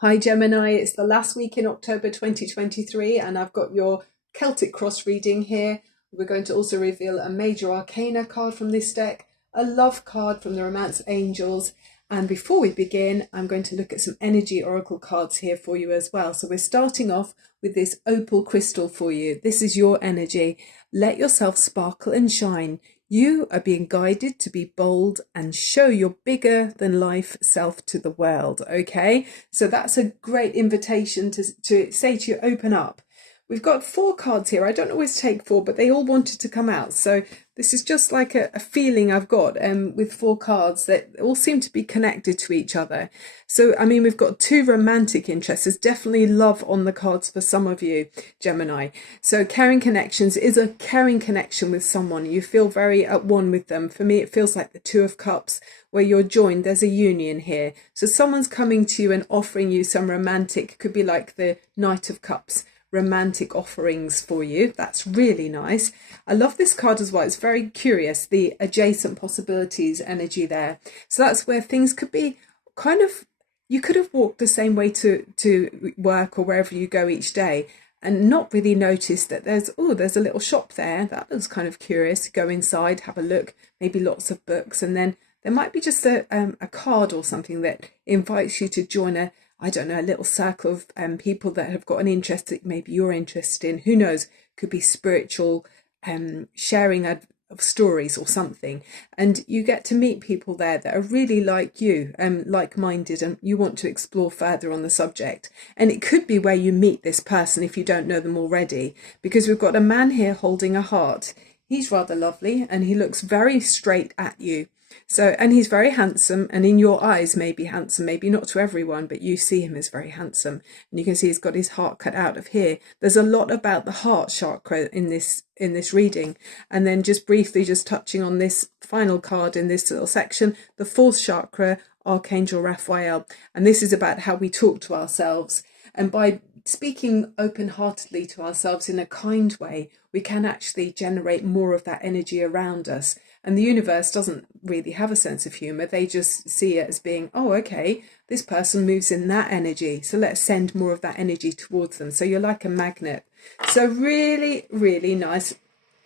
Hi Gemini, it's the last week in October 2023 and I've got your Celtic Cross reading here. We're going to also reveal a major arcana card from this deck, a love card from the Romance Angels, and before we begin I'm going to look at some energy oracle cards here for you as well. So we're starting off with this opal crystal for you. This is your energy. Let yourself sparkle and shine. You are being guided to be bold and show your bigger than life self to the world, okay? So that's a great invitation to say to you, open up. We've got 4 cards here. I don't always take 4, but they all wanted to come out. So this is just like a feeling I've got with 4 cards that all seem to be connected to each other. So, I mean, we've got 2 romantic interests. There's definitely love on the cards for some of you, Gemini. So caring connections is a caring connection with someone. You feel very at one with them. For me, it feels like the 2 of Cups where you're joined. There's a union here. So someone's coming to you and offering you some romantic, could be like the Knight of Cups, romantic offerings for you. That's really nice. I love this card as well. It's very curious, the adjacent possibilities energy there. So that's where things could be kind of, you could have walked the same way to work or wherever you go each day and not really noticed that there's a little shop there. That looks kind of curious. Go inside, have a look, maybe lots of books, and then there might be just a card or something that invites you to join a little circle of people that have got an interest that maybe you're interested in. Who knows? Could be spiritual sharing of stories or something. And you get to meet people there that are really like you, like-minded, and you want to explore further on the subject. And it could be where you meet this person if you don't know them already, because we've got a man here holding a heart. He's rather lovely and he looks very straight at you. So, and he's very handsome, and in your eyes maybe handsome, maybe not to everyone, but you see him as very handsome. And you can see he's got his heart cut out of here. There's a lot about the heart chakra in this reading. And then just briefly, just touching on this final card in this little section, the 4th chakra, Archangel Raphael. And this is about how we talk to ourselves. And by speaking open-heartedly to ourselves in a kind way, we can actually generate more of that energy around us. And the universe doesn't really have a sense of humour. They just see it as being, oh, okay, this person moves in that energy, so let's send more of that energy towards them. So you're like a magnet. So really, really nice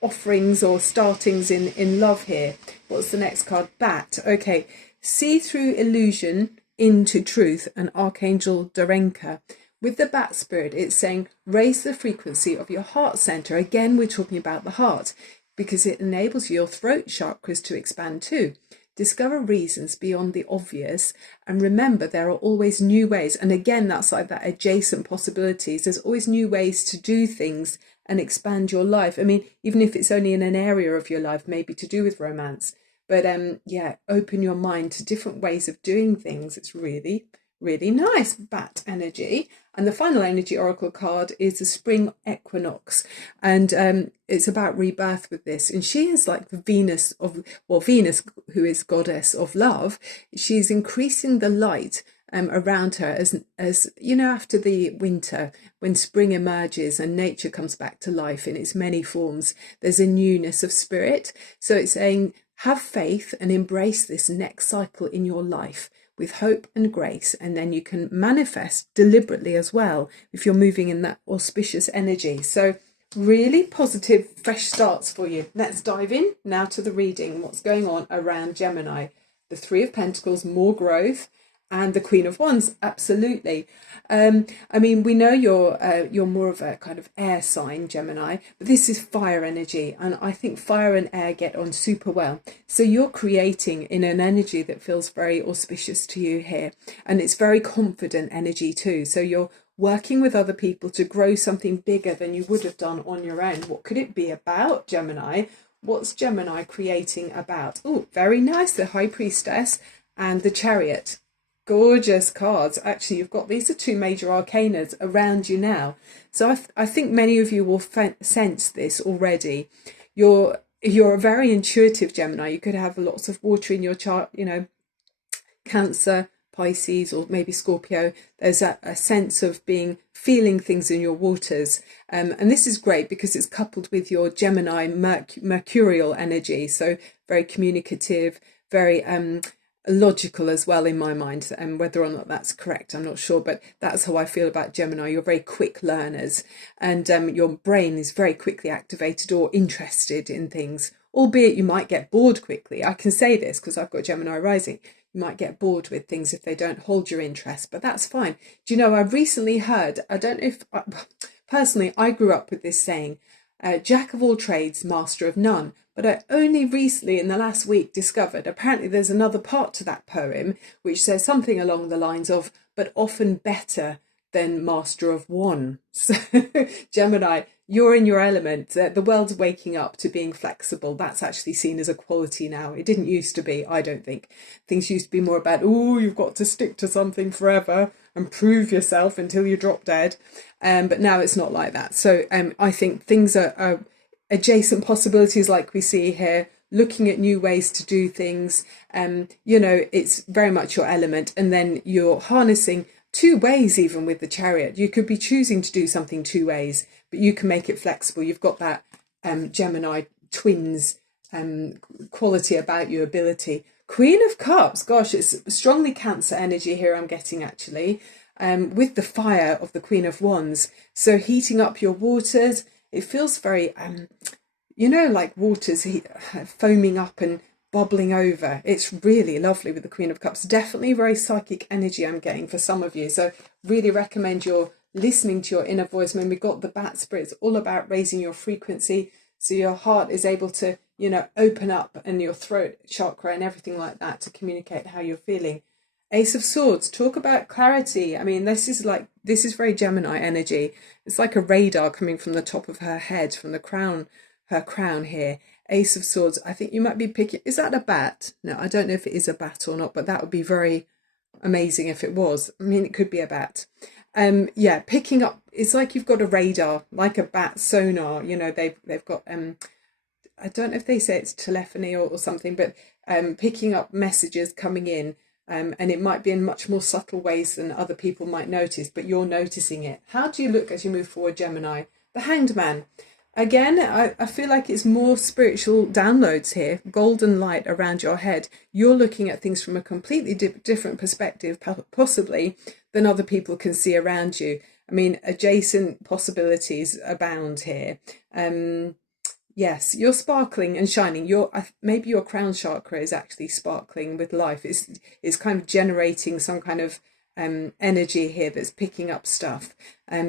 offerings or startings in love here. What's the next card? Bat. Okay, see through illusion into truth, and Archangel Darenka. With the bat spirit, it's saying raise the frequency of your heart center. Again, we're talking about the heart, because it enables your throat chakras to expand too. Discover reasons beyond the obvious, and remember there are always new ways. And again, that's like that adjacent possibilities. There's always new ways to do things and expand your life. I mean, even if it's only in an area of your life, maybe to do with romance. But yeah, open your mind to different ways of doing things. It's really, really nice, bat energy. And the final energy oracle card is the spring equinox, and it's about rebirth with this. And she is like the Venus, who is goddess of love. She's increasing the light around her as you know, after the winter, when spring emerges and nature comes back to life in its many forms, there's a newness of spirit. So it's saying, have faith and embrace this next cycle in your life with hope and grace, and then you can manifest deliberately as well if you're moving in that auspicious energy. So really positive, fresh starts for you. Let's dive in now to the reading. What's going on around Gemini? The 3 of Pentacles, more growth, and the Queen of Wands, absolutely. I mean, we know you're more of a kind of air sign, Gemini, but this is fire energy, and I think fire and air get on super well. So you're creating in an energy that feels very auspicious to you here, and it's very confident energy too. So you're working with other people to grow something bigger than you would have done on your own. What could it be about, Gemini? What's Gemini creating about? Oh, very nice, the High Priestess and the Chariot. Gorgeous cards. Actually, you've got, these are 2 major arcanas around you now. So I think many of you will sense this already. You're a very intuitive Gemini. You could have lots of water in your chart, you know, Cancer, Pisces, or maybe Scorpio. There's a sense of feeling things in your waters. And this is great because it's coupled with your Gemini mercurial energy. So very communicative, very logical as well in my mind, and whether or not that's correct, I'm not sure, but that's how I feel about Gemini. You're very quick learners, and your brain is very quickly activated or interested in things, albeit you might get bored quickly. I can say this because I've got Gemini rising. You might get bored with things if they don't hold your interest, but that's fine. Do you know, I recently heard, I don't know if, personally, I grew up with this saying, Jack of all trades, master of none. But I only recently in the last week discovered apparently there's another part to that poem which says something along the lines of, but often better than master of one. So Gemini, you're in your element. The world's waking up to being flexible. That's actually seen as a quality now. It didn't used to be, I don't think. Things used to be more about, oh, you've got to stick to something forever and prove yourself until you drop dead. But now it's not like that. So I think things are adjacent possibilities like we see here, looking at new ways to do things. You know, it's very much your element. And then you're harnessing two ways, even with the chariot. You could be choosing to do something two ways, but you can make it flexible. You've got that Gemini twins quality about you, ability. Queen of Cups, gosh, it's strongly Cancer energy here I'm getting actually, with the fire of the Queen of Wands. So heating up your waters. It feels very, you know, like waters foaming up and bubbling over. It's really lovely with the Queen of Cups. Definitely very psychic energy I'm getting for some of you. So really recommend you're listening to your inner voice. When we got the bat spirit, it's all about raising your frequency. So your heart is able to, you know, open up, and your throat chakra and everything like that to communicate how you're feeling. Ace of Swords, talk about clarity. I mean, this is very Gemini energy. It's like a radar coming from the top of her head, from the crown, her crown here. Ace of Swords, I think you might be picking, is that a bat? No, I don't know if it is a bat or not, but that would be very amazing if it was. I mean, it could be a bat. Yeah, picking up, it's like you've got a radar, like a bat sonar, you know, they've got, I don't know if they say it's telephony or something, but picking up messages coming in. And it might be in much more subtle ways than other people might notice, but you're noticing it. How do you look as you move forward, Gemini? The Hanged Man. Again, I feel like it's more spiritual downloads here, golden light around your head. You're looking at things from a completely different perspective, possibly, than other people can see around you. I mean, adjacent possibilities abound here. Yes, you're sparkling and shining. Maybe your crown chakra is actually sparkling with life. It's kind of generating some kind of energy here that's picking up stuff.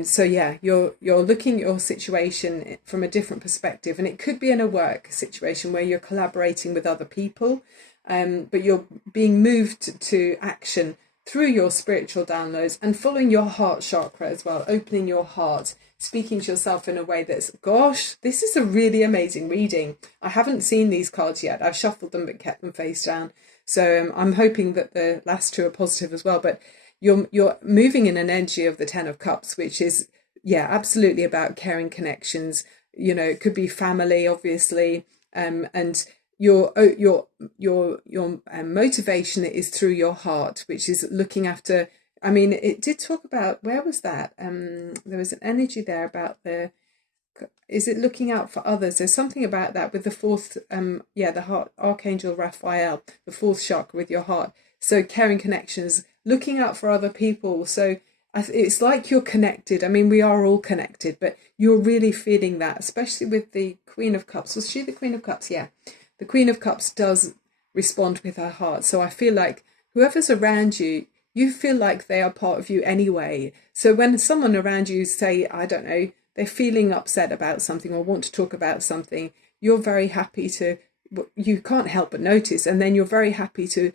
So yeah, you're looking at your situation from a different perspective, and it could be in a work situation where you're collaborating with other people, but you're being moved to action through your spiritual downloads and following your heart chakra as well, opening your heart, speaking to yourself in a way that's, gosh, this is a really amazing reading. I haven't seen these cards yet. I've shuffled them but kept them face down. So I'm hoping that the last two are positive as well. But you're moving in an energy of the Ten of Cups, which is, yeah, absolutely about caring connections. You know, it could be family, obviously, and your motivation is through your heart, which is looking after. I mean, it did talk about, where was that? There was an energy there about is it looking out for others? There's something about that with the fourth, the heart, Archangel Raphael, the fourth chakra with your heart. So caring connections, looking out for other people. So it's like you're connected. I mean, we are all connected, but you're really feeling that, especially with the Queen of Cups. Was she the Queen of Cups? Yeah. The Queen of Cups does respond with her heart. So I feel like whoever's around you, you feel like they are part of you anyway. So when someone around you say, I don't know, they're feeling upset about something or want to talk about something, you're very happy to, you can't help but notice. And then you're very happy to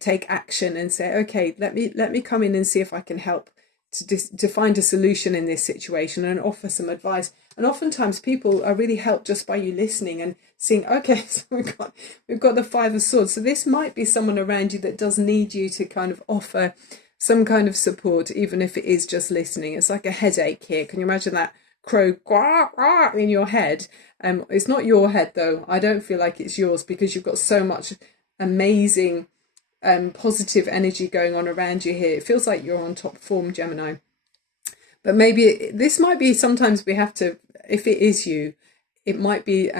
take action and say, okay, let me come in and see if I can help to find a solution in this situation and offer some advice. And oftentimes people are really helped just by you listening and seeing, okay, so we've got the Five of Swords. So this might be someone around you that does need you to kind of offer some kind of support, even if it is just listening. It's like a headache here. Can you imagine that crow in your head? It's not your head though. I don't feel like it's yours because you've got so much amazing positive energy going on around you here. It feels like you're on top form, Gemini. But maybe this might be, sometimes we have to, if it is you, it might be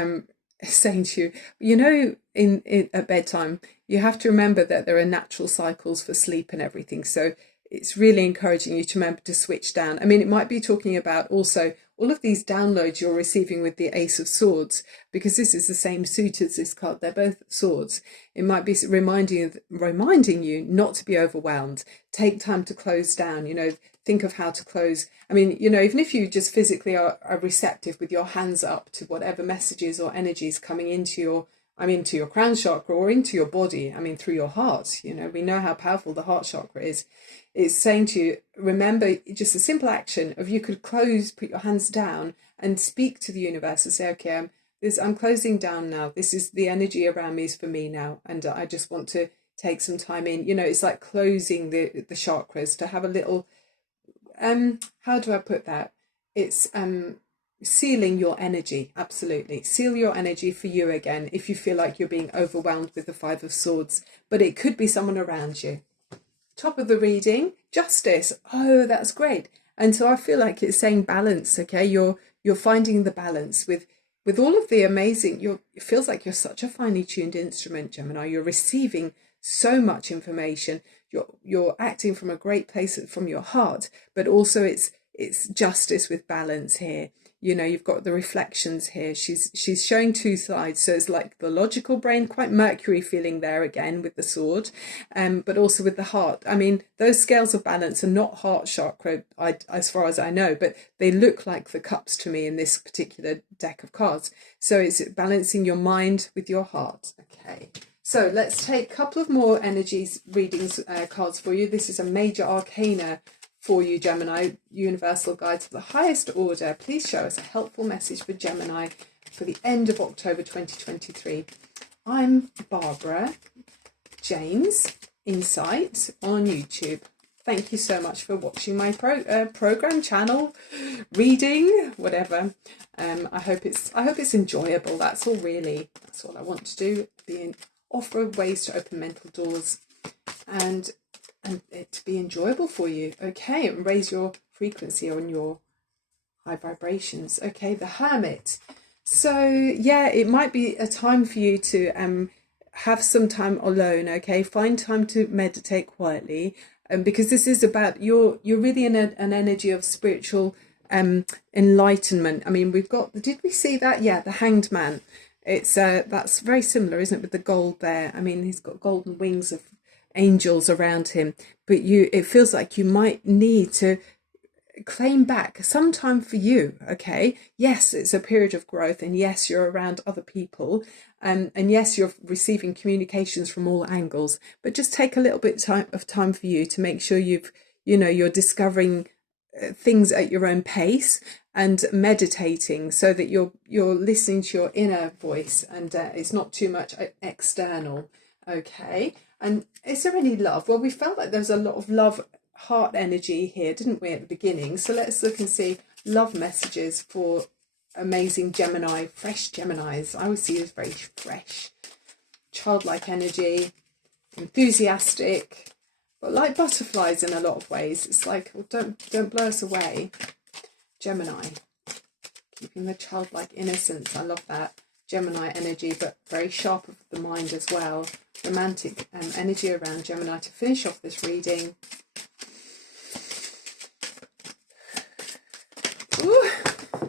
saying to you, you know, in at bedtime, you have to remember that there are natural cycles for sleep and everything. So it's really encouraging you to remember to switch down. I mean, it might be talking about also all of these downloads you're receiving with the Ace of Swords, because this is the same suit as this card. They're both swords. It might be reminding you not to be overwhelmed. Take time to close down, you know, think of how to close. I mean, you know, even if you just physically are receptive with your hands up to whatever messages or energies coming into your crown chakra or into your body, I mean, through your heart, you know, we know how powerful the heart chakra is. It's saying to you, remember just a simple action of you could put your hands down and speak to the universe and say, okay, I'm closing down now. This is the energy around me is for me now. And I just want to take some time in, you know, it's like closing the chakras to have a little, how do I put that? It's, sealing your energy. Absolutely. Seal your energy for you again if you feel like you're being overwhelmed with the Five of Swords, but it could be someone around you. Top of the reading, Justice. Oh, that's great. And so I feel like it's saying balance. Okay, you're finding the balance with all of the amazing. It feels like you're such a finely tuned instrument, Gemini. You're receiving so much information. You're acting from a great place from your heart, but also it's justice with balance here. You know, you've got the reflections here. She's showing two sides. So it's like the logical brain, quite Mercury feeling there again with the sword, but also with the heart. I mean, those scales of balance are not heart chakra, as far as I know, but they look like the cups to me in this particular deck of cards. So it's balancing your mind with your heart. Okay. So let's take a couple of more energies readings cards for you. This is a major arcana for you, Gemini, universal guides of the highest order. Please show us a helpful message for Gemini for the end of October 2023. I'm Barbara James, Insight on YouTube. Thank you so much for watching my program, channel, reading, whatever. I hope it's enjoyable. That's all really. That's all I want to do. Offer ways to open mental doors and it to be enjoyable for you. Okay, and raise your frequency on your high vibrations. Okay, the Hermit. So yeah, it might be a time for you to have some time alone. Okay, find time to meditate quietly, because this is about you're really in an energy of spiritual enlightenment. I mean, did we see that? Yeah, the Hanged Man. It's that's very similar, isn't it, with the gold there? I mean, he's got golden wings of angels around him, but it feels like you might need to claim back some time for you. Okay, yes, it's a period of growth, and yes, you're around other people, and yes, you're receiving communications from all angles, but just take a little bit of time for you to make sure you're discovering things at your own pace and meditating, so that you're listening to your inner voice and it's not too much external. Okay. And is there any love? Well, we felt like there was a lot of love, heart energy here, didn't we, at the beginning? So let's look and see love messages for amazing Gemini, fresh Geminis. I always see you as very fresh, childlike energy, enthusiastic, but like butterflies in a lot of ways. It's like, well, don't blow us away. Gemini, keeping the childlike innocence. I love that. Gemini energy, but very sharp of the mind as well. Romantic energy around Gemini to finish off this reading. Ooh,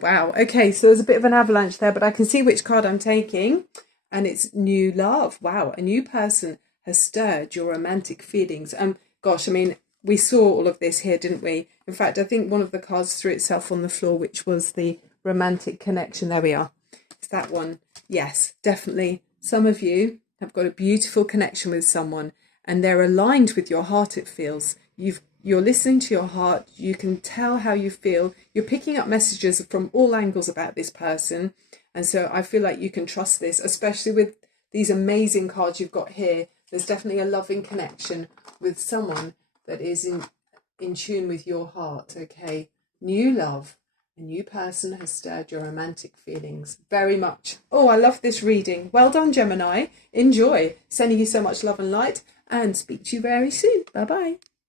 wow. Okay, so there's a bit of an avalanche there, but I can see which card I'm taking, and it's new love. Wow, a new person has stirred your romantic feelings. Gosh, I mean, we saw all of this here, didn't we? In fact, I think one of the cards threw itself on the floor, which was the romantic connection. There we are. It's that one. Yes, definitely. Some of you have got a beautiful connection with someone and they're aligned with your heart, it feels. You're listening to your heart. You can tell how you feel. You're picking up messages from all angles about this person. And so I feel like you can trust this, especially with these amazing cards you've got here. There's definitely a loving connection with someone that is in tune with your heart. Okay, new love. A new person has stirred your romantic feelings very much. Oh, I love this reading. Well done, Gemini. Enjoy. Sending you so much love and light, and speak to you very soon. Bye-bye.